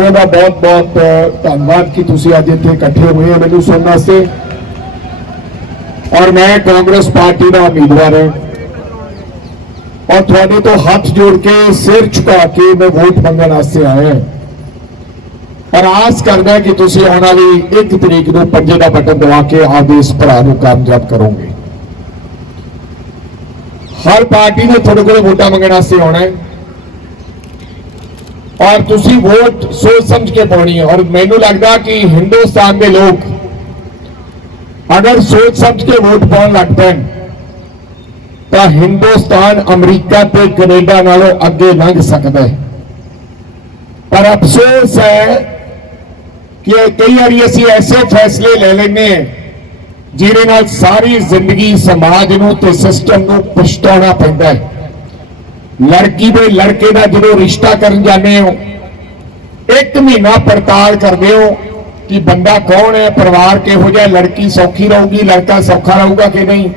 ਸਾਰਿਆਂ ਦਾ ਬਹੁਤ-ਬਹੁਤ ਧੰਨਵਾਦ ਕਿ ਤੁਸੀਂ ਅੱਜ ਇੱਥੇ ਇਕੱਠੇ ਹੋਏ ਹੋ ਮੈਨੂੰ ਸੁਣਨ ਵਾਸਤੇ। ਔਰ ਮੈਂ ਕਾਂਗਰਸ ਪਾਰਟੀ ਦਾ ਉਮੀਦਵਾਰ ਹਾਂ। ਔਰ ਤੁਹਾਡੇ ਤੋਂ ਹੱਥ ਜੋੜ ਕੇ, ਸਿਰ ਝੁਕਾ ਕੇ ਮੈਂ ਵੋਟ ਮੰਗਣ ਵਾਸਤੇ ਆਇਆ ਹਾਂ। ਔਰ ਆਸ ਕਰਦਾ ਕਿ ਤੁਸੀਂ ਆਉਣ ਵਾਲੀ 1 ਤਰੀਕ ਨੂੰ ਪੰਜੇ ਦਾ ਬਟਨ ਦਬਾ ਕੇ ਆਪਦੇ ਇਸ ਭਰਾ ਨੂੰ ਕਾਮਯਾਬ ਕਰੋਗੇ। ਹਰ ਪਾਰਟੀ ਨੇ ਤੁਹਾਡੇ ਕੋਲ ਵੋਟਾਂ ਮੰਗਣ ਵਾਸਤੇ ਆਉਣਾ ਹੈ। ਔਰ ਤੁਸੀਂ ਵੋਟ ਸੋਚ ਸਮਝ ਕੇ ਪਾਉਣੀ ਹੈ। ਔਰ ਮੈਨੂੰ ਲੱਗਦਾ ਕਿ ਹਿੰਦੁਸਤਾਨ ਦੇ ਲੋਕ ਅਗਰ ਸੋਚ ਸਮਝ ਕੇ ਵੋਟ ਪਾਉਣ ਲੱਗ ਪੈਣ, ਤਾਂ ਹਿੰਦੁਸਤਾਨ ਅਮਰੀਕਾ ਤੇ ਕੈਨੇਡਾ ਨਾਲੋਂ ਅੱਗੇ ਲੰਘ ਸਕਦਾ ਹੈ। ਪਰ ਅਫਸੋਸ ਹੈ ਕਿ ਕਈ ਵਾਰੀ ਅਸੀਂ ਐਸੇ ਫੈਸਲੇ ਲੈ ਲੈਂਦੇ ਹਾਂ, ਜਿਹਦੇ ਨਾਲ ਸਾਰੀ ਜ਼ਿੰਦਗੀ ਸਮਾਜ ਨੂੰ ਤੇ ਸਿਸਟਮ ਨੂੰ ਪਛਤਾਉਣਾ ਪੈਂਦਾ ਹੈ। ਲੜਕੀ ਦੇ ਲੜਕੇ ਦਾ ਜਦੋਂ ਰਿਸ਼ਤਾ ਕਰਨ ਜਾਂਦੇ ਹੋ, ਇੱਕ ਮਹੀਨਾ ਪੜਤਾਲ ਕਰਦੇ ਹੋ ਕਿ ਬੰਦਾ ਕੌਣ ਹੈ, ਪਰਿਵਾਰ ਕਿਹੋ ਜਿਹਾ ਲੜਕੀ ਸੌਖੀ ਰਹੂਗੀ, ਲੜਕਾ ਸੌਖਾ ਰਹੂਗਾ ਕਿ ਨਹੀਂ?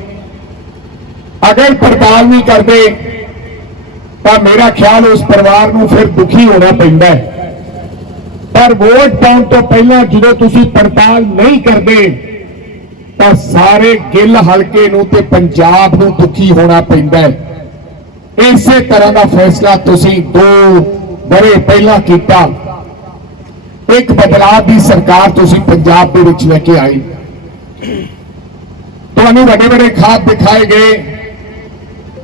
ਅਗਰ ਪੜਤਾਲ ਨਹੀਂ ਕਰਦੇ, ਤਾਂ ਮੇਰਾ ਖਿਆਲ ਉਸ ਪਰਿਵਾਰ ਨੂੰ ਫਿਰ ਦੁਖੀ ਹੋਣਾ ਪੈਂਦਾ ਹੈ। ਪਰ ਵੋਟ ਪਾਉਣ ਤੋਂ ਪਹਿਲਾਂ ਜਦੋਂ ਤੁਸੀਂ ਪੜਤਾਲ ਨਹੀਂ ਕਰਦੇ, ਤਾਂ ਸਾਰੇ ਗਿੱਲ ਹਲਕੇ ਨੂੰ ਤੇ ਪੰਜਾਬ ਨੂੰ ਦੁਖੀ ਹੋਣਾ ਪੈਂਦਾ ਹੈ। ਇਸੇ ਤਰ੍ਹਾਂ ਦਾ ਫੈਸਲਾ ਤੁਸੀਂ ਦੋ ਬਰੇ ਪਹਿਲਾਂ ਕੀਤਾ। ਇੱਕ ਬਦਲਾਅ ਦੀ ਸਰਕਾਰ ਤੁਸੀਂ ਪੰਜਾਬ ਦੇ ਵਿੱਚ ਲੈ ਕੇ ਆਈ ਤੁਹਾਨੂੰ ਵੱਡੇ ਵੱਡੇ ਖਾਬ ਦਿਖਾਏ ਗਏ।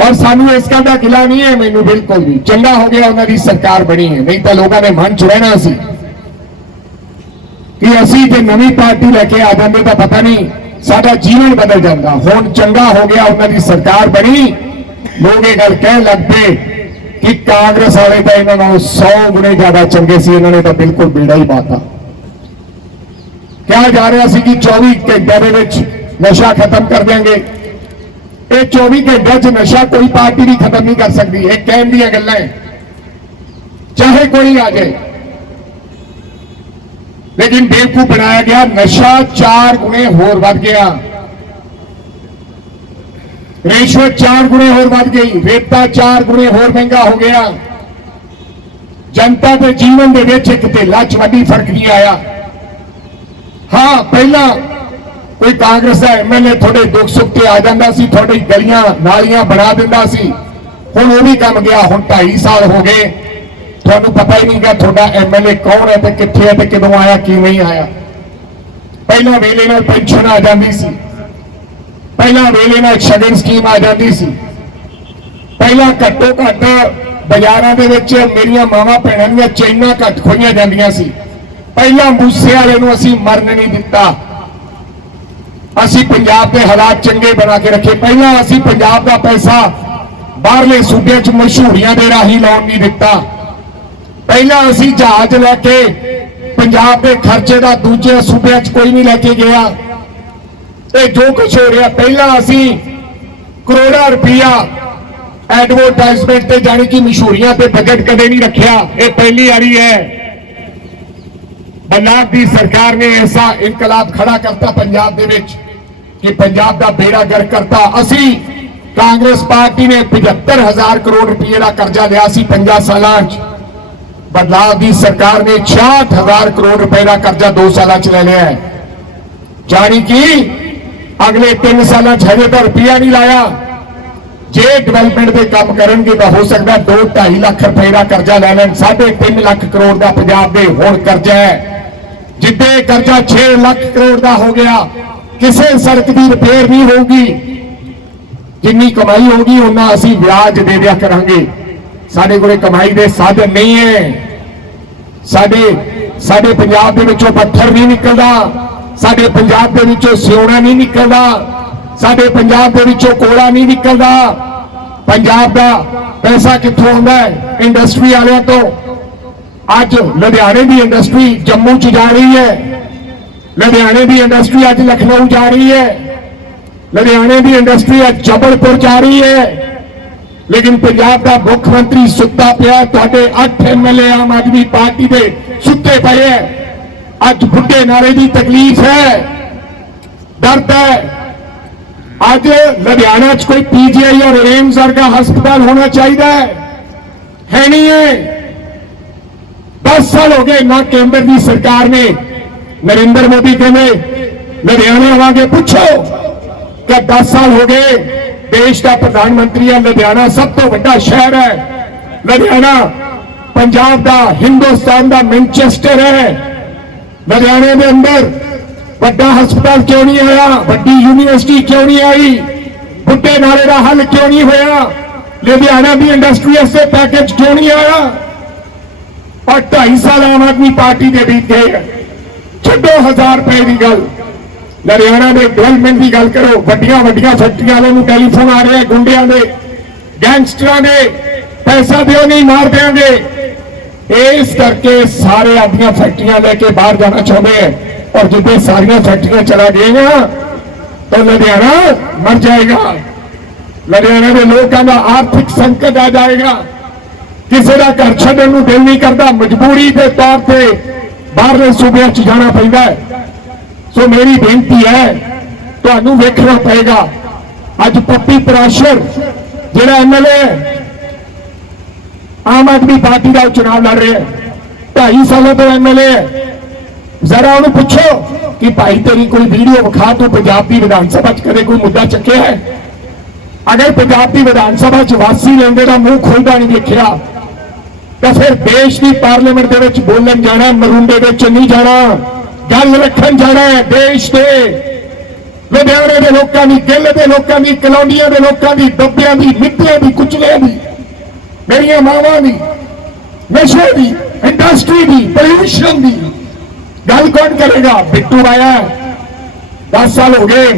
ਔਰ ਸਾਨੂੰ ਇਸ ਗੱਲ ਦਾ ਗਿਲਾ ਨਹੀਂ ਹੈ, ਮੈਨੂੰ ਬਿਲਕੁਲ ਵੀ ਚੰਗਾ ਹੋ ਗਿਆ ਉਹਨਾਂ ਦੀ ਸਰਕਾਰ ਬਣੀ ਹੈ। ਨਹੀਂ ਤਾਂ ਲੋਕਾਂ ਨੇ ਮਨ ਚ ਰਹਿਣਾ ਸੀ ਕਿ ਅਸੀਂ ਜੇ ਨਵੀਂ ਪਾਰਟੀ ਲੈ ਕੇ ਆ ਜਾਂਦੇ ਤਾਂ ਪਤਾ ਨਹੀਂ ਸਾਡਾ ਜੀਵਨ ਬਦਲ ਜਾਂਦਾ। ਹੁਣ ਚੰਗਾ ਹੋ ਗਿਆ ਉਹਨਾਂ ਦੀ ਸਰਕਾਰ ਬਣੀ। ਲੋਕ ਇਹ ਗੱਲ ਕਹਿਣ ਲੱਗ ਪਏ ਕਿ ਕਾਂਗਰਸ ਵਾਲੇ ਤਾਂ ਇਹਨਾਂ ਨਾਲੋਂ 100 ਗੁਣੇ ਜ਼ਿਆਦਾ ਚੰਗੇ ਸੀ ਇਹਨਾਂ ਨੇ ਤਾਂ ਬਿਲਕੁਲ ਬੇੜਾ ਹੀ ਪਾਤਾ ਕਿਹਾ ਜਾ ਰਿਹਾ ਸੀ ਕਿ 24 ਘੰਟਿਆਂ ਦੇ ਵਿੱਚ ਨਸ਼ਾ ਖਤਮ ਕਰ ਦਿਆਂਗੇ ਇਹ 24 ਘੰਟਿਆਂ 'ਚ ਨਸ਼ਾ ਕੋਈ ਪਾਰਟੀ ਵੀ ਖਤਮ ਨਹੀਂ ਕਰ ਸਕਦੀ ਇਹ ਕਹਿਣ ਦੀਆਂ ਗੱਲਾਂ ਹੈ ਚਾਹੇ ਕੋਈ ਆ ਜਾਏ ਲੇਕਿਨ ਬੇਵਕੂਫ ਬਣਾਇਆ ਗਿਆ ਨਸ਼ਾ 4 ਗੁਣੇ ਹੋਰ ਵੱਧ ਗਿਆ ਰਿਸ਼ਵਤ ਚਾਰ ਗੁਣੇ ਹੋਰ ਵੱਧ ਗਈ ਵੇਤਾ ਚਾਰ ਗੁਣੇ ਹੋਰ ਮਹਿੰਗਾ ਹੋ ਗਿਆ। ਜਨਤਾ ਦੇ ਜੀਵਨ ਦੇ ਵਿੱਚ ਇੱਕ ਢਿੱਲਾ ਚ ਵੱਡੀ ਫ਼ਰਕ ਨਹੀਂ ਆਇਆ। ਹਾਂ, ਪਹਿਲਾਂ ਕੋਈ ਕਾਂਗਰਸ ਦਾ ਐਮਐਲਏ ਤੁਹਾਡੇ ਦੁੱਖ ਸੁੱਖ ਤੇ ਆ ਜਾਂਦਾ ਸੀ, ਤੁਹਾਡੀ ਗਲੀਆਂ ਨਾਲੀਆਂ ਬਣਾ ਦਿੰਦਾ ਸੀ। ਹੁਣ ਉਹ ਵੀ ਕੰਮ ਗਿਆ, ਹੁਣ 2.5 ਸਾਲ ਹੋ ਗਏ। ਤੁਹਾਨੂੰ ਪਤਾ ਹੀ ਨਹੀਂਗਾ ਤੁਹਾਡਾ ਐਮਐਲਏ ਕੌਣ ਹੈ ਤੇ ਕਿੱਥੇ ਹੈ ਤੇ ਕਦੋਂ ਆਇਆ, ਕਿਵੇਂ ਆਇਆ। ਪਹਿਲਾਂ ਵੇਲੇ ਨਾਲ ਪੈਨਸ਼ਨ ਆ ਜਾਂਦੀ ਸੀ। ਪਹਿਲਾਂ ਵੇਲੇ ਨਾਲ ਸ਼ਗਨ ਸਕੀਮ ਆ ਜਾਂਦੀ ਸੀ। ਪਹਿਲਾਂ ਘੱਟੋ ਘੱਟ ਬਾਜ਼ਾਰਾਂ ਦੇ ਵਿੱਚ ਮੇਰੀਆਂ ਮਾਵਾਂ ਭੈਣਾਂ ਦੀਆਂ ਚੈਨਾਂ ਘੱਟ ਖੋਈਆਂ ਜਾਂਦੀਆਂ ਸੀ। ਪਹਿਲਾਂ ਮੂਸੇ ਵਾਲੇ ਨੂੰ ਅਸੀਂ ਮਰਨ ਨਹੀਂ ਦਿੱਤਾ। ਅਸੀਂ ਪੰਜਾਬ ਦੇ ਹਾਲਾਤ ਚੰਗੇ ਬਣਾ ਕੇ ਰੱਖੇ। ਪਹਿਲਾਂ ਅਸੀਂ ਪੰਜਾਬ ਦਾ ਪੈਸਾ ਬਾਹਰਲੇ ਸੂਬਿਆਂ 'ਚ ਮਸ਼ਹੂਰੀਆਂ ਦੇ ਰਾਹੀਂ ਲਾਉਣ ਨਹੀਂ ਦਿੱਤਾ। ਪਹਿਲਾਂ ਅਸੀਂ ਜਹਾਜ਼ ਲੈ ਕੇ ਪੰਜਾਬ ਦੇ ਖਰਚੇ ਦਾ ਦੂਜੇ ਸੂਬਿਆਂ 'ਚ ਕੋਈ ਨਹੀਂ ਲੈ ਕੇ ਗਿਆ। ਇਹ ਜੋ ਕੁਝ ਹੋ ਰਿਹਾ, ਪਹਿਲਾਂ ਅਸੀਂ ਕਰੋੜਾਂ ਰੁਪਇਆ ਐਡਵਰਟਾਈਜ਼ਮੈਂਟ ਤੇ ਜਾਣੀ ਕਿ ਮਸ਼ਹੂਰੀਆਂ ਤੇ ਬਜਟ ਕਦੇ ਨਹੀਂ ਰੱਖਿਆ। ਇਹ ਪਹਿਲੀ ਵਾਰੀ ਹੈ। ਪੰਜਾਬ ਦੀ ਸਰਕਾਰ ਨੇ ਐਸਾ ਇਨਕਲਾਬ ਖੜਾ ਕਰਤਾ ਪੰਜਾਬ ਦੇ ਵਿੱਚ ਕਿ ਪੰਜਾਬ ਦਾ ਬੇੜਾ ਗਰ ਕਰਤਾ। ਅਸੀਂ ਕਾਂਗਰਸ ਪਾਰਟੀ ਨੇ 75000 ਕਰੋੜ ਰੁਪਏ ਦਾ ਕਰਜ਼ਾ ਲਿਆ ਸੀ 50 ਸਾਲਾਂ 'ਚ। ਬਦਲਾਅ ਦੀ ਸਰਕਾਰ ਨੇ 66000 ਕਰੋੜ ਰੁਪਏ ਦਾ ਕਰਜ਼ਾ 2 ਸਾਲਾਂ 'ਚ ਲੈ ਲਿਆ ਹੈ। ਜਾਣੀ ਕਿ ਅਗਲੇ 3 ਸਾਲਾਂ 'ਚ ਹਜੇ ਤਾਂ ਰੁਪਿਆ ਨਹੀਂ ਲਾਇਆ। ਜੇ ਡਿਵੈਲਪਮੈਂਟ ਦੇ ਕੰਮ ਕਰਨਗੇ ਤਾਂ ਹੋ ਸਕਦਾ 2.5 ਲੱਖ ਰੁਪਏ ਦਾ ਕਰਜ਼ਾ ਲੈ ਲੈਣ। 3.5 ਲੱਖ ਕਰੋੜ ਦਾ ਪੰਜਾਬ ਦੇ ਹੁਣ ਕਰਜ਼ਾ ਹੈ। ਜਿੱਦੇ ਕਰਜ਼ਾ 6 ਲੱਖ ਕਰੋੜ ਦਾ ਹੋ ਗਿਆ, ਕਿਸੇ ਸੜਕ ਦੀ ਰਿਪੇਅਰ ਨਹੀਂ ਹੋਊਗੀ। ਜਿੰਨੀ ਕਮਾਈ ਹੋਊਗੀ ਉਹਨਾਂ ਅਸੀਂ ਵਿਆਜ ਦੇ ਦਿਆ ਕਰਾਂਗੇ। ਸਾਡੇ ਕੋਲੇ ਕਮਾਈ ਦੇ ਸਾਧਨ ਨਹੀਂ ਹੈ। ਸਾਡੇ ਸਾਡੇ ਪੰਜਾਬ ਦੇ ਵਿੱਚੋਂ ਪੱਥਰ ਨਹੀਂ ਨਿਕਲਦਾ। ਸਾਡੇ ਪੰਜਾਬ ਦੇ ਵਿੱਚੋਂ ਸਿਉਣਾ ਨਹੀਂ ਨਿਕਲਦਾ, ਸਾਡੇ ਪੰਜਾਬ ਦੇ ਵਿੱਚੋਂ ਕੋਲਾ ਨਹੀਂ ਨਿਕਲਦਾ। ਪੰਜਾਬ ਦਾ ਪੈਸਾ ਕਿੱਥੋਂ ਆਉਂਦਾ ਹੈ? ਇੰਡਸਟਰੀ ਵਾਲਿਆਂ ਤੋਂ। ਅੱਜ ਲੁਧਿਆਣੇ ਦੀ ਇੰਡਸਟਰੀ ਜੰਮੂ ਚ ਜਾ ਰਹੀ ਹੈ। ਲੁਧਿਆਣੇ ਦੀ ਇੰਡਸਟਰੀ ਅੱਜ ਲਖਨਊ ਜਾ ਰਹੀ ਹੈ। ਲੁਧਿਆਣੇ ਦੀ ਇੰਡਸਟਰੀ ਅੱਜ ਜਬਲਪੁਰ ਜਾ ਰਹੀ ਹੈ। ਲੇਕਿਨ ਪੰਜਾਬ ਦਾ ਮੁੱਖ ਮੰਤਰੀ ਸੁੱਤਾ ਪਿਆ, ਤੁਹਾਡੇ 8 ਐਮਐਲਏ ਆਮ ਆਦਮੀ ਪਾਰਟੀ ਦੇ ਸੁੱਤੇ ਪਏ ਹੈ। ਅੱਜ ਬੁੱਢੇ ਨਾਰੇ ਦੀ ਤਕਲੀਫ ਹੈ ਦਰਦ ਹੈ ਅੱਜ ਲੁਧਿਆਣਾ 'ਚ ਕੋਈ ਪੀਜੀਆਈ ਔਰ ਏਮਸ ਵਰਗਾ ਹਸਪਤਾਲ ਹੋਣਾ ਚਾਹੀਦਾ ਹੈ ਹੈ ਨਹੀਂ ਹੈ 10 ਸਾਲ ਹੋ ਗਏ ਨਾ ਕੇਂਦਰ ਦੀ ਸਰਕਾਰ ਨੇ ਨਰਿੰਦਰ ਮੋਦੀ ਕਹਿੰਦੇ ਲੁਧਿਆਣਾ ਆਵਾਂਗੇ ਪੁੱਛੋ ਕਿ 10 ਸਾਲ ਹੋ ਗਏ ਦੇਸ਼ ਦਾ ਪ੍ਰਧਾਨ ਮੰਤਰੀ ਹੈ ਲੁਧਿਆਣਾ ਸਭ ਤੋਂ ਵੱਡਾ ਸ਼ਹਿਰ ਹੈ ਲੁਧਿਆਣਾ ਪੰਜਾਬ ਦਾ ਹਿੰਦੁਸਤਾਨ ਦਾ ਮੈਂਚੈਸਟਰ ਹੈ ਲੁਧਿਆਣੇ ਦੇ ਅੰਦਰ ਵੱਡਾ ਹਸਪਤਾਲ ਕਿਉਂ ਨਹੀਂ ਆਇਆ? ਵੱਡੀ ਯੂਨੀਵਰਸਿਟੀ ਕਿਉਂ ਨਹੀਂ ਆਈ? ਬੁੱਢੇ ਨਾਲੇ ਦਾ ਹੱਲ ਕਿਉਂ ਨਹੀਂ ਹੋਇਆ? ਲੁਧਿਆਣਾ ਦੀ ਇੰਡਸਟਰੀ ਐਸੇ ਪੈਕੇਜ ਕਿਉਂ ਨਹੀਂ ਆਇਆ? ਔਰ 2.5 ਸਾਲ ਆਮ ਆਦਮੀ ਪਾਰਟੀ ਦੇ ਬੀਤ ਗਏ ਛੱਡੋ ਹਜ਼ਾਰ ਰੁਪਏ ਦੀ ਗੱਲ। ਲੁਧਿਆਣਾ ਦੇ ਡਿਵੈਲਪਮੈਂਟ ਦੀ ਗੱਲ ਕਰੋ। ਵੱਡੀਆਂ ਵੱਡੀਆਂ ਫੈਕਟਰੀਆਂ ਵਾਲਿਆਂ ਨੂੰ ਟੈਲੀਫੋਨ ਆ ਰਿਹਾ ਗੁੰਡਿਆਂ ਦੇ, ਗੈਂਗਸਟਰਾਂ ਦੇ। ਪੈਸਾ ਦਿਓ ਨਹੀਂ, ਮਾਰ ਦਿਆਂਗੇ। ਇਸ ਕਰਕੇ ਸਾਰੇ ਆਪਣੀਆਂ ਫੈਕਟਰੀਆਂ ਲੈ ਕੇ ਬਾਹਰ ਜਾਣਾ ਚਾਹੁੰਦੇ ਹੈ ਔਰ ਜਿੱਦੇ ਸਾਰੀਆਂ ਫੈਕਟਰੀਆਂ ਚਲਾ ਗਈਆਂ, ਤਾਂ ਲੁਧਿਆਣਾ ਮਰ ਜਾਏਗਾ। ਲੁਧਿਆਣਾ ਦੇ ਲੋਕਾਂ ਦਾ ਆਰਥਿਕ ਸੰਕਟ ਆ ਜਾਏਗਾ। ਕਿਸੇ ਦਾ ਘਰ ਛੱਡਣ ਨੂੰ ਦਿਲ ਨਹੀਂ ਕਰਦਾ, ਮਜਬੂਰੀ ਦੇ ਤੌਰ ਤੇ ਬਾਹਰਲੇ ਸੂਬਿਆਂ 'ਚ ਜਾਣਾ ਪੈਂਦਾ ਸੋ ਮੇਰੀ ਬੇਨਤੀ ਹੈ, ਤੁਹਾਨੂੰ ਵੇਖਣਾ ਪਏਗਾ। ਅੱਜ ਪੱਪੀ ਪਰਾਸ਼ਰ, ਜਿਹੜਾ ਐਮਐਲਏ ਆਮ ਆਦਮੀ ਪਾਰਟੀ ਦਾ ਉਹ ਚੁਣਾਵ ਲੜ ਰਿਹਾ ਹੈ। ਢਾਈ ਸਾਲਾਂ ਤੋਂ ਐਮਐਲਏ ਹੈ। ਜ਼ਰਾ ਉਹਨੂੰ ਪੁੱਛੋ ਕਿ ਭਾਈ ਤੇਰੀ ਕੋਈ ਵੀਡੀਓ ਵਿਖਾ ਤੂੰ ਪੰਜਾਬ ਦੀ ਵਿਧਾਨ ਸਭਾ 'ਚ ਕਦੇ ਕੋਈ ਮੁੱਦਾ ਚੱਕਿਆ ਹੈ? ਅਗਰ ਪੰਜਾਬ ਦੀ ਵਿਧਾਨ ਸਭਾ 'ਚ ਵਾਸੀ ਲੈਂਦੇ ਦਾ ਮੂੰਹ ਖੋਲਦਾ ਨਹੀਂ ਦੇਖਿਆ। ਤਾਂ ਫਿਰ ਦੇਸ਼ ਦੀ ਪਾਰਲੀਮੈਂਟ ਦੇ ਵਿੱਚ ਬੋਲਣ ਜਾਣਾ ਮਰੁੰਡੇ ਵਿੱਚ ਨਹੀਂ ਜਾਣਾ, ਗੱਲ ਰੱਖਣ ਜਾਣਾ ਹੈ ਦੇਸ਼ ਦੇ ਲੁਧਿਆਣੇ ਦੇ ਲੋਕਾਂ ਦੀ, ਗਿੱਲ ਦੇ ਲੋਕਾਂ ਦੀ, ਕਲੋਨੀਆਂ ਦੇ ਲੋਕਾਂ ਦੀ, ਡੱਬਿਆਂ ਦੀ, ਮਿੱਟੀਆਂ ਦੀ, ਕੁਚਲਿਆਂ ਦੀ। ਮੇਰੀਆਂ ਮਾਵਾਂ ਦੀ ਨਸ਼ੇ ਦੀ ਇੰਡਸਟਰੀ ਦੀ ਪੋਲਿਊਸ਼ਨ ਦੀ ਗੱਲ ਕੌਣ ਕਰੇਗਾ ਬਿੱਟੂ ਆਇਆ 10 ਸਾਲ ਹੋ ਗਏ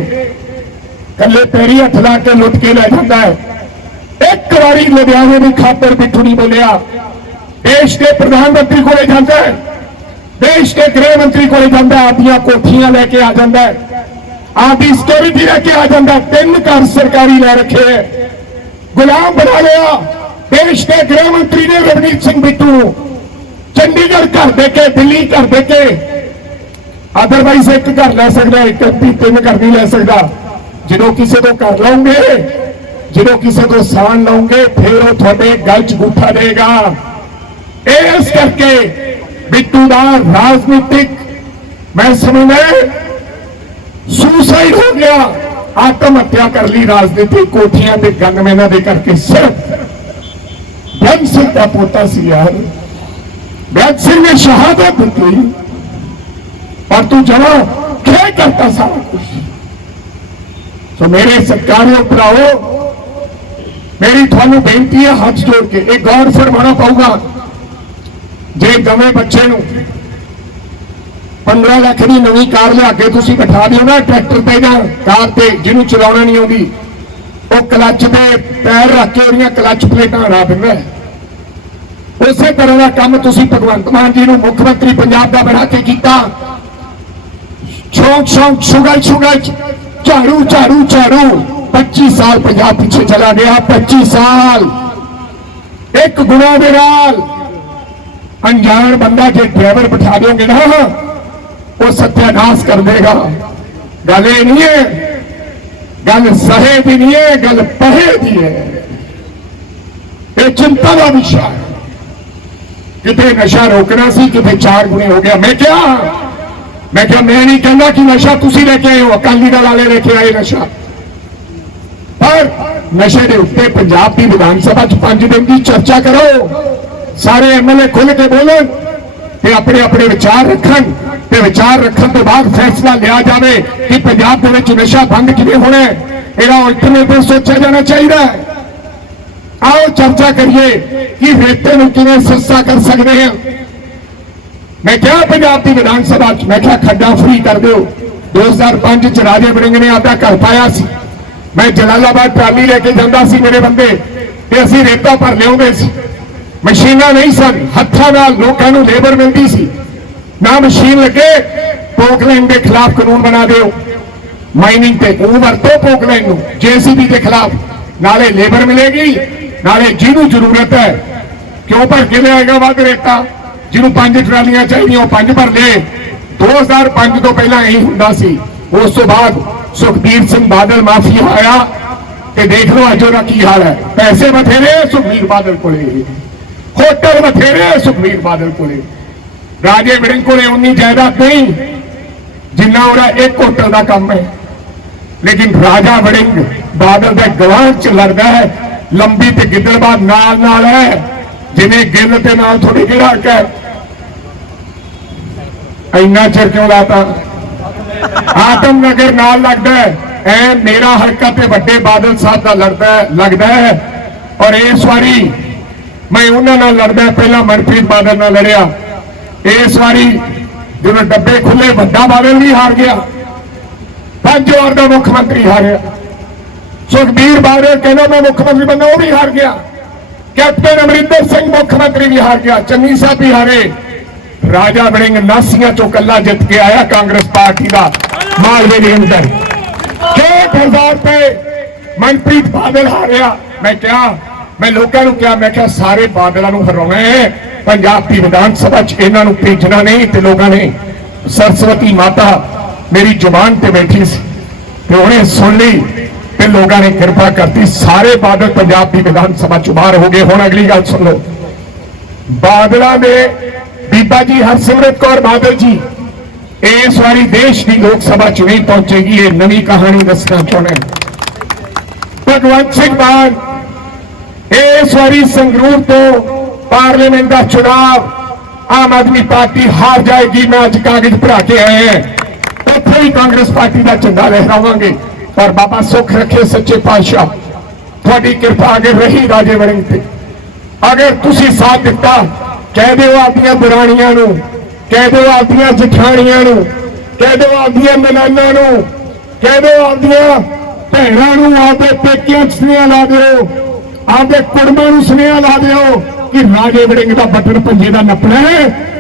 ਕੱਲੇ ਪੈਰੀ ਹੱਥ ਲਾ ਕੇ ਲੁੱਟ ਕੇ ਲੈ ਜਾਂਦਾ ਹੈ ਇੱਕ ਵਾਰੀ ਲੁਧਿਆਣੇ ਦੀ ਖਾਤਰ ਬਿੱਟੂ ਨਹੀਂ ਬੋਲਿਆ ਦੇਸ਼ ਦੇ ਪ੍ਰਧਾਨ ਮੰਤਰੀ ਕੋਲੇ ਜਾਂਦਾ ਹੈ ਦੇਸ਼ ਦੇ ਗ੍ਰਹਿ ਮੰਤਰੀ ਕੋਲੇ ਜਾਂਦਾ ਹੈ ਆਪਣੀਆਂ ਕੋਠੀਆਂ ਲੈ ਕੇ ਆ ਜਾਂਦਾ ਹੈ ਆਪਦੀ ਸਿਕਿਉਰਿਟੀ ਲੈ ਕੇ ਆ ਜਾਂਦਾ ਹੈ। ਤਿੰਨ ਘਰ ਸਰਕਾਰੀ ਲੈ ਰੱਖੇ ਹੈ ਗੁਲਾਮ ਬਣਾ ਲਿਆ ਦੇਸ਼ ਦੇ ਗ੍ਰਹਿ ਮੰਤਰੀ ਨੇ ਰਵਨੀਤ ਸਿੰਘ ਬਿੱਟੂ ਨੂੰ ਚੰਡੀਗੜ੍ਹ ਘਰ ਦੇ ਕੇ ਦਿੱਲੀ ਘਰ ਦੇ ਕੇ ਅਦਰਵਾਈਜ਼ ਇੱਕ ਘਰ ਲੈ ਸਕਦਾ ਇੱਕ ਅੱਧੀ ਤਿੰਨ ਘਰ ਨਹੀਂ ਲੈ ਸਕਦਾ ਜਦੋਂ ਕਿਸੇ ਤੋਂ ਘਰ ਲਓਗੇ ਜਦੋਂ ਕਿਸੇ ਤੋਂ ਸਾਨ ਲਓਗੇ ਫਿਰ ਉਹ ਤੁਹਾਡੇ ਗਲ 'ਚ ਗੁੱਠਾ ਦੇਗਾ ਇਸ ਕਰਕੇ ਬਿੱਟੂ ਦਾ ਰਾਜਨੀਤਿਕ ਮੈਂ ਸਮਝਦਾ ਸੁਸਾਈਡ ਹੋ ਗਿਆ ਆਤਮ ਹੱਤਿਆ ਕਰ ਲਈ ਰਾਜਨੀਤਿਕ ਕੋਠੀਆਂ ਤੇ ਗਨਮੈਨਾਂ ਦੇ ਕਰਕੇ ਸਿਰਫ ਬੈਂਕ ਸਿੰਘ ਦਾ ਪੋਤਾ ਸੀ ਯਾਰ ਬੈਂਕ ਸਿੰਘ ਨੇ ਸ਼ਹਾਦਤ ਦਿੱਤੀ ਪਰ ਤੂੰ ਜਮਾ ਖੇ ਕਰਤਾ ਸਾਰਾ ਕੁਝ ਮੇਰੇ ਸਤਿਕਾਰਯੋਗ ਭਰਾਓ ਮੇਰੀ ਤੁਹਾਨੂੰ ਬੇਨਤੀ ਹੈ ਹੱਥ ਜੋੜ ਕੇ ਇਹ ਗੌਰ ਫਰਮਾਉਣਾ ਪਊਗਾ ਜੇ ਗਵੇਂ ਬੱਚੇ ਨੂੰ 15 ਲੱਖ ਦੀ ਨਵੀਂ ਕਾਰ ਲਿਆ ਕੇ ਤੁਸੀਂ ਬਿਠਾ ਦਿਓ ਨਾ ਟਰੈਕਟਰ ਤੇ ਜਾਂ ਕਾਰ ਤੇ ਜਿਹਨੂੰ ਚਲਾਉਣਾ ਨਹੀਂ ਆਉਂਦੀ ਉਹ ਕਲੱਚ ਤੇ ਪੈਰ ਰੱਖ ਕੇ ਉਹਦੀਆਂ ਕਲੱਚ ਪਲੇਟਾਂ ਹਰਾ ਦਿੰਦਾ ਹੈ। ਉਸੇ ਤਰ੍ਹਾਂ ਦਾ ਕੰਮ ਤੁਸੀਂ ਭਗਵੰਤ ਮਾਨ ਜੀ ਨੂੰ ਮੁੱਖ ਮੰਤਰੀ ਪੰਜਾਬ ਦਾ ਬਣਾ ਕੇ ਕੀਤਾ। ਸ਼ੌਂਕ ਸ਼ੌਂਕ ਛੁਗਲ ਛੁਗਲ, ਝਾੜੂ ਝਾੜੂ ਝਾੜੂ। 25 ਸਾਲ ਪੰਜਾਬ ਪਿੱਛੇ ਚਲਾ ਗਿਆ 25 ਸਾਲ। ਇੱਕ ਗੁਣਾ ਦੇ ਨਾਲ। ਅਣਜਾਣ ਬੰਦਾ ਜੇ ਡਰਾਈਵਰ ਬਿਠਾ ਦਿਓਗੇ ਨਾ, ਉਹ ਸਤਿਆਨਾਸ਼ ਕਰ ਦੇਗਾ। ਗੱਲ ਇਹ ਨਹੀਂ ਹੈ, ਗੱਲ ਸਹੇ ਦੀ ਨਹੀਂ ਹੈ, ਗੱਲ ਪਹੇ ਦੀ ਹੈ। ਇਹ ਚਿੰਤਾ ਦਾ ਵਿਸ਼ਾ ਹੈ। ਕਿਤੇ ਨਸ਼ਾ ਰੋਕਣਾ ਸੀ, ਕਿਤੇ ਚਾਰ ਗੁਣੇ ਹੋ ਗਿਆ। ਮੈਂ ਕਿਹਾ ਮੈਂ ਕਿਹਾ, ਮੈਂ ਨਹੀਂ ਕਹਿੰਦਾ ਕਿ ਨਸ਼ਾ ਤੁਸੀਂ ਲੈ ਕੇ ਆਏ ਹੋ, ਅਕਾਲੀ ਦਲ ਵਾਲੇ ਲੈ ਕੇ ਆਏ ਨਸ਼ਾ। ਪਰ ਨਸ਼ੇ ਦੇ ਉੱਤੇ ਪੰਜਾਬ ਦੀ ਵਿਧਾਨ ਸਭਾ 'ਚ ਪੰਜ ਦਿਨ ਦੀ ਚਰਚਾ ਕਰੋ। ਸਾਰੇ ਐਮਐਲਏ ਖੁੱਲ ਕੇ ਬੋਲਣ ਤੇ ਆਪਣੇ ਆਪਣੇ ਵਿਚਾਰ ਰੱਖਣ ਤੇ ਵਿਚਾਰ ਰੱਖਣ ਤੋਂ ਬਾਅਦ ਫੈਸਲਾ ਲਿਆ ਜਾਵੇ ਕਿ ਪੰਜਾਬ ਦੇ ਵਿੱਚ ਨਸ਼ਾ ਬੰਦ ਕਿਵੇਂ ਹੋਣਾ ਇਹਦਾ ਅਲਟਰਨੇਟਿਵ ਸੋਚਿਆ ਜਾਣਾ ਚਾਹੀਦਾ ਹੈ। ਆਓ ਚਰਚਾ ਕਰੀਏ ਕਿ ਰੇਤੇ ਨੂੰ ਕਿਵੇਂ ਸਸਤਾ ਕਰ ਸਕਦੇ ਹਾਂ। ਮੈਂ ਕਿਹਾ ਪੰਜਾਬ ਦੀ ਵਿਧਾਨ ਸਭਾ 'ਚ, ਮੈਂ ਕਿਹਾ ਖੱਡਾ ਫਰੀ ਕਰ ਦਿਓ। 2005 ਚ ਰਾਜੇ ਵੜਿੰਗ ਨੇ ਆਪਦਾ ਘਰ ਪਾਇਆ ਸੀ। ਮੈਂ ਜਲਾਲਾਬਾਦ ਟਰਾਲੀ ਲੈ ਕੇ ਜਾਂਦਾ ਸੀ ਮੇਰੇ ਬੰਦੇ ਤੇ ਅਸੀਂ ਰੇਤਾ ਭਰ ਲਿਆਉਂਦੇ ਸੀ। ਮਸ਼ੀਨਾਂ ਨਹੀਂ ਸਨ, ਹੱਥਾਂ ਨਾਲ ਲੋਕਾਂ ਨੂੰ ਲੇਬਰ ਮਿਲਦੀ ਸੀ। ਨਾ ਮਸ਼ੀਨ ਲੱਗੇ, ਪੋਕਲੈਂਡ ਦੇ ਖਿਲਾਫ ਕਾਨੂੰਨ ਬਣਾ ਦਿਓ। ਮਾਈਨਿੰਗ ਤੇ ਉਹ ਵਰਤੋ ਪੋਕਲੈਂਡ ਨੂੰ, ਜੀਸੀਬੀ ਦੇ ਖਿਲਾਫ। ਨਾਲੇ ਲੇਬਰ ਮਿਲੇਗੀ ਨਾਲੇ ਜਿਹਨੂੰ ਜ਼ਰੂਰਤ ਹੈ, ਕਿਉਂ ਭਰ ਕੇ ਲਿਆਏਗਾ ਵੱਧ ਰੇਤਾ ਜਿਹਨੂੰ ਪੰਜ ਟਰਾਲੀਆਂ ਚਾਹੀਦੀਆਂ, ਉਹ ਪੰਜ ਭਰ ਲੇ। 2005 ਤੋਂ ਪਹਿਲਾਂ ਇਹੀ ਹੁੰਦਾ ਸੀ। ਉਸ ਤੋਂ ਬਾਅਦ ਸੁਖਬੀਰ ਸਿੰਘ ਬਾਦਲ ਮਾਫੀਆ ਆਇਆ ਤੇ ਦੇਖ ਲਓ ਅੱਜ ਉਹਦਾ ਕੀ ਹਾਲ ਹੈ। ਪੈਸੇ ਬਥੇਰੇ ਸੁਖਬੀਰ ਬਾਦਲ ਕੋਲੇ। ਹੋਟਲ ਬਥੇਰੇ ਸੁਖਬੀਰ ਬਾਦਲ ਕੋਲੇ। ਰਾਜੇ ਵੜਿੰਗ ਕੋਲੇ ਉਨੀ ਜਾਇਦਾਦ ਨਹੀਂ, ਜਿੰਨਾ ਉਹਦਾ ਇੱਕ ਹੋਟਲ ਦਾ ਕੰਮ ਹੈ। ਲੇਕਿਨ ਰਾਜਾ ਵੜਿੰਗ ਬਾਦਲ ਦੇ ਗਵਾਹ ਚ ਲੜਦਾ ਹੈ। ਲੰਬੀ ਤੇ ਗਿੱਦੜਬਾਦ ਨਾਲ ਨਾਲ ਹੈ। ਜਿਵੇਂ ਗਿੱਲ ਤੇ ਨਾਲ ਥੋੜੀ ਕਿਹੜਾ ਹੱਕ ਹੈ? ਇੰਨਾ ਚਿਰ ਕਿਉਂ ਲਾਤਾ? ਆਤਮ ਨਗਰ ਨਾਲ ਲੱਗਦਾ ਹੈ। ਐ ਮੇਰਾ ਹਲਕਾ ਤੇ ਵੱਡੇ ਬਾਦਲ ਸਾਹਿਬ ਦਾ ਲੜਦਾ ਲੱਗਦਾ ਹੈ। ਔਰ ਇਸ ਵਾਰੀ ਮੈਂ ਉਹਨਾਂ ਨਾਲ ਲੜਦਾ ਪਹਿਲਾਂ ਮਨਪ੍ਰੀਤ ਬਾਦਲ ਨਾਲ ਲੜਿਆ। ਇਸ ਵਾਰੀ ਜਦੋਂ ਡੱਬੇ ਖੁੱਲੇ, ਵੱਡਾ ਬਾਦਲ ਵੀ ਹਾਰ ਗਿਆ। ਪੰਜ ਵਾਰ ਦਾ ਮੁੱਖ ਮੰਤਰੀ ਹਾਰਿਆ। ਸੁਖਬੀਰ ਬਾਦਲ ਕਹਿੰਦਾ ਮੈਂ ਮੁੱਖ ਮੰਤਰੀ ਬਣਨਾ, ਉਹ ਵੀ ਹਾਰ ਗਿਆ। ਕੈਪਟਨ ਅਮਰਿੰਦਰ ਸਿੰਘ ਮੁੱਖ ਮੰਤਰੀ ਵੀ ਹਾਰ ਗਿਆ। ਚੰਨੀ ਸਾਹਿਬ ਵੀ ਹਾਰੇ। ਰਾਜਾ ਵੜਿੰਗ ਨਾਸੀਆਂ ਚੋਂ ਕੱਲਾ ਜਿੱਤ ਕੇ ਆਇਆ ਕਾਂਗਰਸ ਪਾਰਟੀ ਦਾ ਮਾਲਵੇ ਦੇ ਅੰਦਰ। 6000 ਰੁਪਏ ਮਨਪ੍ਰੀਤ ਬਾਦਲ ਹਾਰਿਆ। ਮੈਂ ਕਿਹਾ, ਮੈਂ ਲੋਕਾਂ ਨੂੰ ਕਿਹਾ, ਮੈਂ ਕਿਹਾ, ਸਾਰੇ ਬਾਦਲਾਂ ਨੂੰ ਹਰਾਉਣਾ ਹੈ। ਪੰਜਾਬ ਦੀ ਵਿਧਾਨ ਸਭਾ 'ਚ ਇਹਨਾਂ ਨੂੰ ਭੇਜਣਾ ਨਹੀਂ ਤੇ ਲੋਕਾਂ ਨੇ ਸਰਸਵਤੀ ਮਾਤਾ ਮੇਰੀ ਜ਼ੁਬਾਨ ਤੇ ਬੈਠੀ ਸੀ। ਤੇ ਉਹਨੇ ਸੁਣ ਲਈ। ਤੇ ਲੋਕਾਂ ਨੇ ਕਿਰਪਾ ਕਰਤੀ, ਸਾਰੇ ਬਾਦਲ ਪੰਜਾਬ ਦੀ ਵਿਧਾਨ ਸਭਾ ਚ ਬਾਹਰ ਹੋ ਗਏ। ਹੁਣ ਅਗਲੀ ਗੱਲ ਸੁਣ ਲਓ। ਬਾਦਲਾਂ ਦੇ ਬੀਬਾ ਜੀ ਹਰਸਿਮਰਤ ਕੌਰ ਬਾਦਲ ਜੀ, ਇਸ ਵਾਰੀ ਦੇਸ਼ ਦੀ ਲੋਕ ਸਭਾ ਚ ਨਹੀਂ ਪਹੁੰਚੇਗੀ, ਇਹ ਨਵੀਂ ਕਹਾਣੀ ਦੱਸਣਾ ਚਾਹੁੰਦਾ ਭਗਵੰਤ ਸਿੰਘ ਮਾਨ, ਇਸ ਵਾਰੀ ਸੰਗਰੂਰ ਤੋਂ ਪਾਰਲੀਮੈਂਟ ਦਾ ਚੁਣਾਵ ਆਮ ਆਦਮੀ ਪਾਰਟੀ ਹਾਰ ਜਾਏਗੀ, ਮੈਂ ਅੱਜ ਕਾਗਜ਼ ਭਰਾ ਕੇ ਆਇਆ ਹਾਂ। ਉੱਥੇ ਹੀ ਕਾਂਗਰਸ ਪਾਰਟੀ ਦਾ ਝੰਡਾ ਲਹਿਰਾਵਾਂਗੇ। ਪਰ ਬਾਬਾ ਸੁੱਖ ਰੱਖੇ ਸੱਚੇ ਪਾਤਸ਼ਾਹ। ਤੁਹਾਡੀ ਕਿਰਪਾ ਅਗੇ ਰਹੀ ਰਾਜੇ ਵੜਿੰਗ ਤੇ। ਅਗਰ ਤੁਸੀਂ ਸਾਥ ਦਿੱਤਾ, ਕਹਿ ਦਿਓ ਆਪਣੀਆਂ ਦੁਰਾਣੀਆਂ ਨੂੰ, ਕਹਿ ਦਿਓ ਆਪਣੀਆਂ ਜਠਾਣੀਆਂ ਨੂੰ, ਕਹਿ ਦਿਓ ਆਪਣੀਆਂ ਨਨਾਨਾਂ ਨੂੰ, ਕਹਿ ਦਿਓ ਆਪਣੀਆਂ ਭੈਣਾਂ ਨੂੰ ਆਪਦੇ ਪੇਕਿਆਂ 'ਚ ਸੁਨੇਹਾ ਲਾ ਦਿਓ, ਆਪਦੇ ਕੁੜਮਾਂ ਨੂੰ ਸੁਨੇਹਾ ਲਾ ਦਿਓ ਕਿ ਰਾਜੇ ਵੜਿੰਗ ਦਾ ਬਟਨ ਪੰਜੇ ਦਾ ਨੱਪਣਾ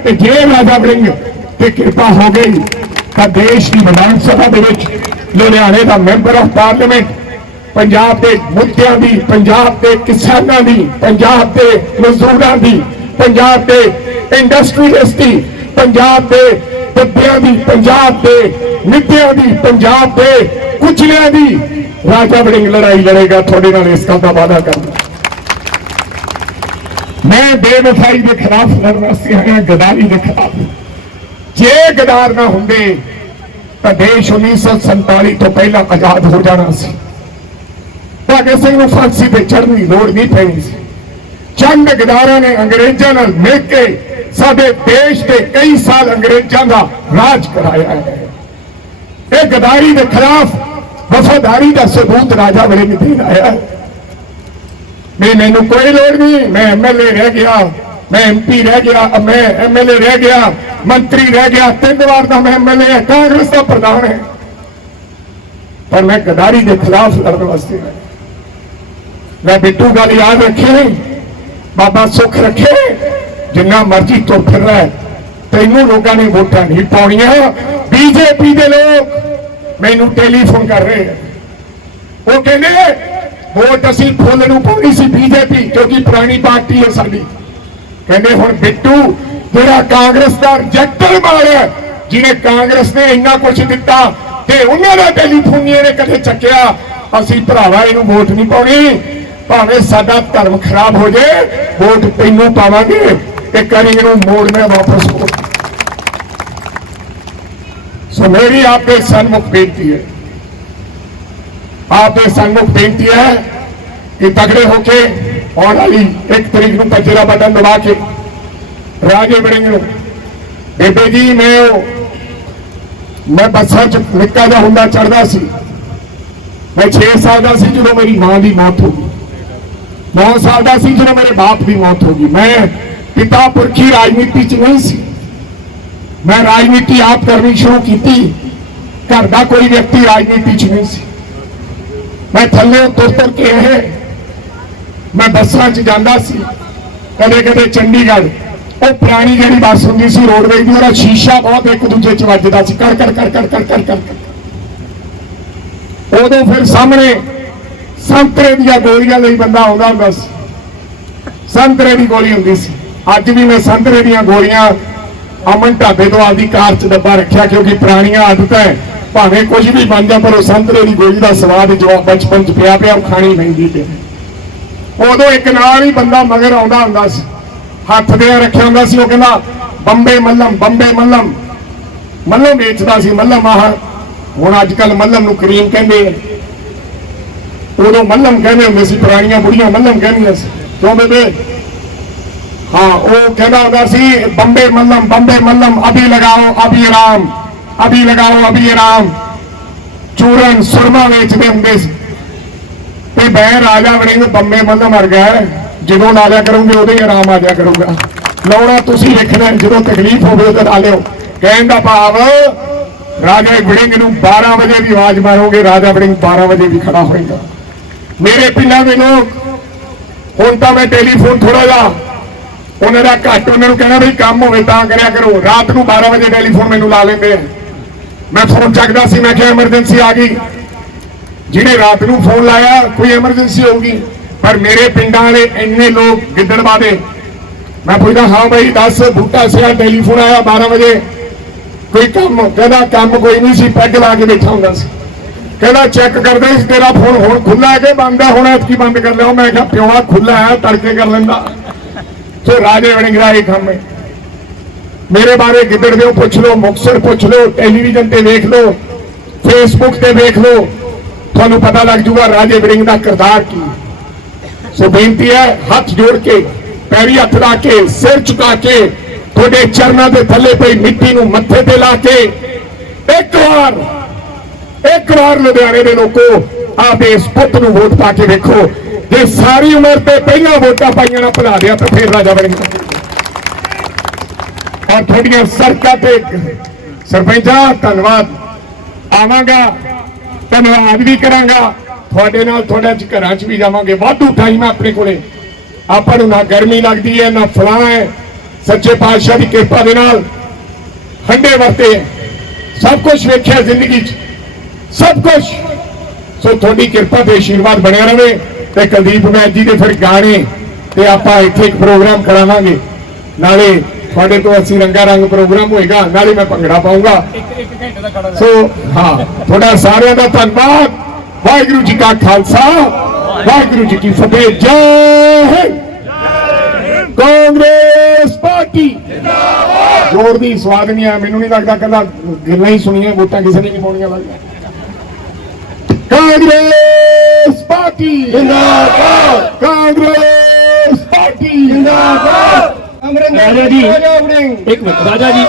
ਤੇ ਜੇ ਰਾਜਾ ਵੜਿੰਗ ਤੇ ਕਿਰਪਾ ਹੋ ਗਈ ਤਾਂ ਦੇਸ਼ ਦੀ ਵਿਧਾਨ ਸਭਾ ਦੇ ਵਿੱਚ ਲੁਧਿਆਣੇ ਦਾ ਮੈਂਬਰ ਆਫ ਪਾਰਲੀਮੈਂਟ, ਪੰਜਾਬ ਦੇ ਮੁੱਦਿਆਂ ਦੀ, ਪੰਜਾਬ ਦੇ ਕਿਸਾਨਾਂ ਦੀ, ਪੰਜਾਬ ਦੇ ਮਜ਼ਦੂਰਾਂ ਦੀ, ਪੰਜਾਬ ਦੇ ਇੰਡਸਟਰੀਅਲਿਸਟ ਦੀ, ਪੰਜਾਬ ਦੇ ਬੱਦਿਆਂ ਦੀ, ਪੰਜਾਬ ਦੇ ਮਿੱਤਿਆਂ ਦੀ, ਪੰਜਾਬ ਦੇ ਕੁਚਲਿਆਂ ਦੀ। ਰਾਜਾ ਵੜਿੰਗ ਲੜਾਈ ਲੜੇਗਾ, ਤੁਹਾਡੇ ਨਾਲ ਇਸ ਗੱਲ ਦਾ ਵਾਅਦਾ ਕਰਦਾ ਮੈਂ ਬੇਵਫਾਈ ਦੇ ਖਿਲਾਫ ਲੜਨ ਵਾਸਤੇ ਆਇਆ ਗਦਾਰੀ ਦੇ ਖਿਲਾਫ। ਜੇ ਗਦਾਰ ਨਾ ਹੁੰਦੇ ਤਾਂ ਦੇਸ਼ 1947 ਤੋਂ ਪਹਿਲਾਂ ਆਜ਼ਾਦ ਹੋ ਜਾਣਾ ਸੀ। ਭਗਤ ਸਿੰਘ ਨੂੰ ਫਾਂਸੀ ਤੇ ਚੜ੍ਹਨ ਦੀ ਲੋੜ ਨਹੀਂ ਪੈਣੀ ਸੀ। ਚੰਦ ਗਦਾਰਾਂ ਨੇ ਅੰਗਰੇਜ਼ਾਂ ਨਾਲ ਮਿਲ ਕੇ ਸਾਡੇ ਦੇਸ਼ ਦੇ ਕਈ ਸਾਲ ਅੰਗਰੇਜ਼ਾਂ ਦਾ ਰਾਜ ਕਰਾਇਆ ਹੈ। ਇਹ ਗਦਾਰੀ ਦੇ ਖਿਲਾਫ ਵਫਾਦਾਰੀ ਦਾ ਸਬੂਤ ਰਾਜਾ ਵੜਿੰਗ ਦੇਣ ਆਇਆ ਹੈ। ਮੈਨੂੰ ਕੋਈ ਲੋੜ ਨਹੀਂ। ਮੈਂ ਐਮਐਲਏ ਰਹਿ ਗਿਆ ਮੈਂ ਐਮਪੀ ਰਹਿ ਗਿਆ ਅ, ਮੈਂ ਐਮਐਲਏ ਰਹਿ ਗਿਆ। ਮੰਤਰੀ ਰਹਿ ਗਿਆ, ਤਿੰਨ ਵਾਰ ਦਾ ਮੈਂ ਐਮਐਲਏ ਕਾਂਗਰਸ ਦਾ ਪ੍ਰਧਾਨ ਹੈ। ਪਰ ਮੈਂ ਗਦਾਰੀ ਦੇ ਖਿਲਾਫ ਲੜਨ ਵਾਸਤੇ ਮੈਂ ਬਿੱਟੂ ਗੱਲ ਯਾਦ ਰੱਖੇ ਬਾਬਾ ਸੁੱਖ ਰੱਖੇ, ਜਿੰਨਾ ਮਰਜ਼ੀ ਤੁਰ ਫਿਰ ਰਿਹਾ ਤੈਨੂੰ ਲੋਕਾਂ ਨੇ ਵੋਟਾਂ ਨਹੀਂ ਪਾਉਣੀਆਂ। ਬੀਜੇਪੀ ਦੇ ਲੋਕ ਮੈਨੂੰ ਟੈਲੀਫੋਨ ਕਰ ਰਹੇ ਆ ਉਹ ਕਹਿੰਦੇ, ਵੋਟ ਅਸੀਂ ਫੁੱਲ ਨੂੰ ਪਾਉਣੀ ਸੀ ਬੀਜੇਪੀ, ਕਿਉਂਕਿ ਪੁਰਾਣੀ ਪਾਰਟੀ ਹੈ ਸਾਡੀ। ਕਹਿੰਦੇ ਹੁਣ ਬਿੱਟੂ ਜਿਹੜਾ ਕਾਂਗਰਸ ਦਾ ਰਿਜੈਕਟਰ ਮਾਰਿਆ, ਜਿਹਨੇ ਕਾਂਗਰਸ ਨੇ ਇੰਨਾ ਕੁਝ ਦਿੱਤਾ ਤੇ ਉਹਨਾਂ ਦਾ ਟੈਲੀਫੋਨ ਨੇ ਕਦੇ ਚੱਕਿਆ, ਅਸੀਂ ਭਰਾਵਾ ਇਹਨੂੰ ਵੋਟ ਨਹੀਂ ਪਾਉਣੀ। ਭਾਵੇਂ ਸਾਡਾ ਧਰਮ ਖਰਾਬ ਹੋ ਜਾਏ ਵੋਟ ਤੈਨੂੰ ਪਾਵਾਂਗੇ ਤੇ ਕਰੀ ਇਹਨੂੰ ਮੋੜਨਾ ਵਾਪਸ ਮੋੜ ਸੋ ਮੇਰੀ ਆਪਕੇ ਸਨਮੁਖ ਬੇਨਤੀ ਹੈ। ਆਪਦੇ ਸਨਮੁਖ ਬੇਨਤੀ ਹੈ ਕਿ ਤਗੜੇ ਹੋ ਕੇ ਆਉਣ ਵਾਲੀ ਇੱਕ ਤਰੀਕ ਨੂੰ ਪੰਜੇ ਦਾ ਬਟਨ ਦਬਾ ਕੇ ਰਾਜੇ ਵੜਿੰਗ ਬੇਬੇ ਜੀ, ਮੈਂ ਮੈਂ ਬੱਸਾਂ 'ਚ ਨਿੱਕਾ ਜਿਹਾ ਹੁੰਦਾ ਚੜਦਾ ਸੀ। ਮੈਂ 6 ਸਾਲ ਦਾ ਸੀ ਜਦੋਂ ਮੇਰੀ ਮਾਂ ਦੀ ਮੌਤ ਹੋ ਗਈ। 9 ਸਾਲ ਦਾ ਸੀ ਜਦੋਂ ਮੇਰੇ ਬਾਪ ਦੀ ਮੌਤ ਹੋ ਗਈ। ਮੈਂ ਪਿਤਾ ਪੁਰਖੀ ਰਾਜਨੀਤੀ 'ਚ ਨਹੀਂ ਸੀ। ਮੈਂ ਰਾਜਨੀਤੀ ਆਪ ਕਰਨੀ ਸ਼ੁਰੂ ਕੀਤੀ। ਘਰ ਦਾ ਕੋਈ ਵਿਅਕਤੀ ਰਾਜਨੀਤੀ 'ਚ ਨਹੀਂ ਸੀ। ਮੈਂ ਥੱਲੇ ਤੁਰ ਤੁਰ ਕੇ ਇਹ ਮੈਂ ਬੱਸਾਂ 'ਚ ਜਾਂਦਾ ਸੀ। ਕਦੇ ਕਦੇ ਚੰਡੀਗੜ੍ਹ ਉਹ ਪੁਰਾਣੀ ਜਿਹੜੀ ਬੱਸ ਹੁੰਦੀ ਸੀ, ਰੋਡਵੇਜ਼ ਦੀ, ਉਹਦਾ ਸ਼ੀਸ਼ਾ ਬਹੁਤ ਇੱਕ ਦੂਜੇ 'ਚ ਵੱਜਦਾ ਸੀ। ਕਰ ਕਰ ਕਰ ਕਰ ਕਰ ਕਰ ਕਰ ਉਦੋਂ ਫਿਰ ਸਾਹਮਣੇ ਸੰਤਰੇ ਦੀਆਂ ਗੋਲੀਆਂ ਲਈ ਬੰਦਾ ਆਉਂਦਾ ਹੁੰਦਾ ਸੀ। ਸੰਤਰੇ ਦੀ ਗੋਲੀ ਹੁੰਦੀ ਸੀ। ਅੱਜ ਵੀ ਮੈਂ ਸੰਤਰੇ ਦੀਆਂ ਗੋਲੀਆਂ ਅਮਨ ਢਾਬੇ ਤੋਂ ਆਪਦੀ ਕਾਰ 'ਚ ਡੱਬਾ ਰੱਖਿਆ, ਕਿਉਂਕਿ ਪੁਰਾਣੀਆਂ ਆਦਤਾਂ ਹੈ। ਭਾਵੇਂ ਕੁਝ ਵੀ ਬਣ ਜਾ ਪਰ ਉਹ ਸੰਤਰੇ ਦੀ ਗੋਲੀ ਦਾ ਸਵਾਦ ਜੋ ਬਚਪਨ 'ਚ ਪਿਆ ਪਿਆ, ਉਹ ਖਾਣੀ ਪੈਂਦੀ ਤੇ ਉਦੋਂ ਇੱਕ ਨਾਲ ਹੀ ਬੰਦਾ ਮਗਰ ਆਉਂਦਾ ਹੁੰਦਾ ਸੀ। ਹੱਥ ਦੇ ਰੱਖਿਆ ਹੁੰਦਾ ਸੀ, ਉਹ ਕਹਿੰਦਾ, ਬੰਬੇ ਮੱਲਮ ਬੰਬੇ ਮੱਲਮ। ਮੱਲਮ ਵੇਚਦਾ ਸੀ, ਮੱਲਮ ਆਹ। ਹੁਣ ਅੱਜ ਕੱਲ ਮੱਲਮ ਨੂੰ ਕਰੀਮ ਕਹਿੰਦੇ ਆ। ਉਦੋਂ ਮੱਲਮ ਕਹਿੰਦੇ ਹੁੰਦੇ ਸੀ, ਪੁਰਾਣੀਆਂ ਬੁੜੀਆਂ ਮੱਲਮ ਕਹਿੰਦੀਆਂ ਸੀ। ਕਿਉਂ ਬੇਬੇ? ਹਾਂ, ਉਹ ਕਹਿੰਦਾ ਹੁੰਦਾ ਸੀ, ਬੰਬੇ ਮੱਲਮ ਬੰਬੇ ਮੱਲਮ, ਅਭੀ ਲਗਾਓ, ਅਭੀ ਆਰਾਮ ਅਭੀ ਲਗਾਓ, ਅਭੀ ਆਰਾਮ ਚੂਰਨ, ਸੁਰਮਾ ਵੇਚਦੇ ਹੁੰਦੇ ਸੀ। ਤੇ ਮੈਂ ਰਾਜਾ ਵੜਿੰਗ, ਬੰਬੇ ਮੱਲਮ ਮਰ ਜਦੋਂ ਲਾ ਲਿਆ ਕਰੂੰਗੇ ਉਦੋਂ ਹੀ ਆਰਾਮ ਆ ਜਾਇਆ ਕਰੂੰਗਾ। ਲਾਉਣਾ ਤੁਸੀਂ ਵੇਖਣਾ ਹੈ, ਜਦੋਂ ਤਕਲੀਫ ਹੋਵੇ ਉਦੋਂ ਲਾ ਲਿਓ ਕਹਿਣ ਦਾ ਭਾਵ ਰਾਜਾ ਵੜਿੰਗ ਨੂੰ 12 ਵਜੇ ਦੀ ਆਵਾਜ਼ ਮਾਰੋਗੇ ਰਾਜਾ ਵੜਿੰਗ 12 ਵਜੇ ਵੀ ਖੜਾ ਹੋਏਗਾ। ਮੇਰੇ ਪਿੰਡਾਂ ਦੇ ਲੋਕ ਹੁਣ ਤਾਂ ਮੈਂ ਟੈਲੀਫੋਨ ਥੋੜਾ ਜਿਹਾ ਉਹਨਾਂ ਦਾ ਘੱਟ ਉਹਨਾਂ ਨੂੰ ਕਹਿਣਾ ਵੀ ਕੰਮ ਹੋਵੇ ਤਾਂ ਕਰਿਆ ਕਰੋ। ਰਾਤ ਨੂੰ 12 ਵਜੇ ਟੈਲੀਫੋਨ ਮੈਨੂੰ ਲਾ ਲੈਂਦੇ ਆ। ਮੈਂ ਫੋਨ ਚੱਕਦਾ ਸੀ ਮੈਂ ਕਿਹਾ ਐਮਰਜੈਂਸੀ ਆ ਗਈ। ਜਿਹਨੇ ਰਾਤ ਨੂੰ ਫੋਨ ਲਾਇਆ ਕੋਈ ਐਮਰਜੈਂਸੀ ਹੋਊਗੀ। ਪਰ ਮੇਰੇ ਪਿੰਡਾਂ ਵਾਲੇ ਇੰਨੇ ਲੋਕ ਗਿੱਦੜਬਾਦੇ ਮੈਂ ਪੁੱਛਦਾ, ਹਾਂ ਭਾਈ ਦੱਸ, ਬੂਟਾ ਸਿਆ, ਟੈਲੀਫੋਨ ਆਇਆ 12 ਵਜੇ। ਕੋਈ ਕੰਮ, ਕਹਿੰਦਾ ਕੰਮ ਕੋਈ ਨਹੀਂ ਸੀ, ਪੈਗ ਲਾ ਕੇ ਬੈਠਾ ਹੁੰਦਾ ਸੀ। ਕਹਿੰਦਾ ਚੈੱਕ ਕਰਦੇ ਸੀ, ਤੇਰਾ ਫੋਨ ਹੁਣ ਖੁੱਲਾ ਹੈ ਕਿ ਬੰਦ ਹੈ? ਹੁਣ ਐਤਕੀ ਬੰਦ ਕਰ ਲਿਆ। ਮੈਂ ਕਿਹਾ ਪਿਓਆ ਖੁੱਲਾ ਹੈ, ਤੜਕੇ ਕਰ ਲੈਂਦਾ। ਸੋ ਰਾਜੇ ਵੜਿੰਗ ਦਾ ਇਹ ਕੰਮ ਹੈ। ਮੇਰੇ ਬਾਰੇ ਗਿੱਦੜ ਦਿਓ, ਪੁੱਛ ਲਓ ਮੁਕਸਰ ਪੁੱਛ ਲਓ ਟੈਲੀਵਿਜ਼ਨ ਤੇ ਵੇਖ ਲਓ ਫੇਸਬੁੱਕ ਤੇ ਵੇਖ ਲਓ। ਤੁਹਾਨੂੰ ਪਤਾ ਲੱਗ ਜੂਗਾ, ਰਾਜੇ ਵੜਿੰਗ ਦਾ ਕਿਰਦਾਰ ਕੀ ਹੈ। ਸੋ ਬੇਨਤੀ ਹੈ, ਹੱਥ ਜੋੜ ਕੇ, ਪੈਰੀ ਹੱਥ ਲਾ ਕੇ, ਸਿਰ ਝੁਕਾ ਕੇ, ਤੁਹਾਡੇ ਚਰਨਾਂ ਦੇ ਥੱਲੇ ਪਈ ਮਿੱਟੀ ਨੂੰ ਮੱਥੇ ਤੇ ਲਾ ਕੇ, ਇੱਕ ਵਾਰ ਇੱਕ ਵਾਰ ਲੁਧਿਆਣੇ ਦੇ ਲੋਕੋ ਆਪਦੇ ਇਸ ਪੁੱਤ ਨੂੰ ਵੋਟ ਪਾ ਕੇ ਵੇਖੋ, ਜੇ ਸਾਰੀ ਉਮਰ ਤੇ ਪਹਿਲਾਂ ਵੋਟਾਂ ਪਾਈਆਂ ਨਾ ਭੁਲਾ ਦਿਆ ਤਾਂ ਫਿਰ ਰਾਜਾ ਬਣੇਗਾ ਔਰ ਤੁਹਾਡੀਆਂ ਸਰਕਾਰ ਤੇ ਸਰਪੰਚਾ ਧੰਨਵਾਦ। ਆਵਾਂਗਾ, ਧੰਨਵਾਦ ਵੀ ਕਰਾਂਗਾ। ਤੁਹਾਡੇ ਨਾਲ ਤੁਹਾਡੇ ਚ ਘਰਾਂ ਚ ਵੀ ਜਾਵਾਂਗੇ। ਵਾਧੂ ਟਾਈਮ ਆਪਣੇ ਕੋਲੇ। ਆਪਾਂ ਨੂੰ ਨਾ ਗਰਮੀ ਲੱਗਦੀ ਹੈ ਨਾ ਫਲਾਣਾ ਹੈ। ਸੱਚੇ ਪਾਤਸ਼ਾਹ ਦੀ ਕਿਰਪਾ ਦੇ ਨਾਲ ਹੰਡੇ ਵਰਤੇ। ਸਭ ਕੁਝ ਵੇਖਿਆ ਜ਼ਿੰਦਗੀ 'ਚ। ਸਭ ਕੁਝ ਸੋ ਤੁਹਾਡੀ ਕਿਰਪਾ ਤੇ ਆਸ਼ੀਰਵਾਦ ਬਣਿਆ ਰਵੇ ਤੇ ਕੁਲਦੀਪ ਮੈਚ ਜੀ ਦੇ ਫਿਰ ਗਾਣੇ ਤੇ ਆਪਾਂ ਇੱਥੇ ਇੱਕ ਪ੍ਰੋਗਰਾਮ ਕਰਾਵਾਂਗੇ। ਨਾਲੇ ਤੁਹਾਡੇ ਤੋਂ ਅਸੀਂ ਰੰਗਾ ਰੰਗ ਪ੍ਰੋਗਰਾਮ ਹੋਏਗਾ ਨਾਲੇ ਮੈਂ ਭੰਗੜਾ ਪਾਉਂਗਾ ਸੋ ਹਾਂ ਤੁਹਾਡਾ ਸਾਰਿਆਂ ਦਾ ਧੰਨਵਾਦ। ਵਾਹਿਗੁਰੂ ਜੀ ਕਾ ਖਾਲਸਾ ਵਾਹਿਗੁਰੂ ਜੀ ਕੀ ਫਤਿਹ ਜੈ ਹਿੰਦ। ਕਾਂਗਰਸ ਪਾਰਟੀ। ਜਿੰਦਾਬਾਦ ਜ਼ੋਰ ਦੀ ਸਵਾਦ ਨਹੀਂ ਆ ਮੈਨੂੰ ਨਹੀਂ ਲੱਗਦਾ ਕੱਲਾ ਗੱਲਾਂ ਹੀ ਸੁਣੀਆਂ ਵੋਟਾਂ ਕਿਸੇ ਨੇ ਨਹੀਂ ਪਾਉਣੀਆਂ ਲੱਗਦਾ ਕਾਂਗਰਸ ਪਾਰਟੀ। ਜਿੰਦਾਬਾਦ। ਕਾਂਗਰਸ ਪਾਰਟੀ। ਜਿੰਦਾਬਾਦ। ਰਾਜਾ ਜੀ। ਇੱਕ ਮਿੰਟ ਰਾਜਾ ਜੀ।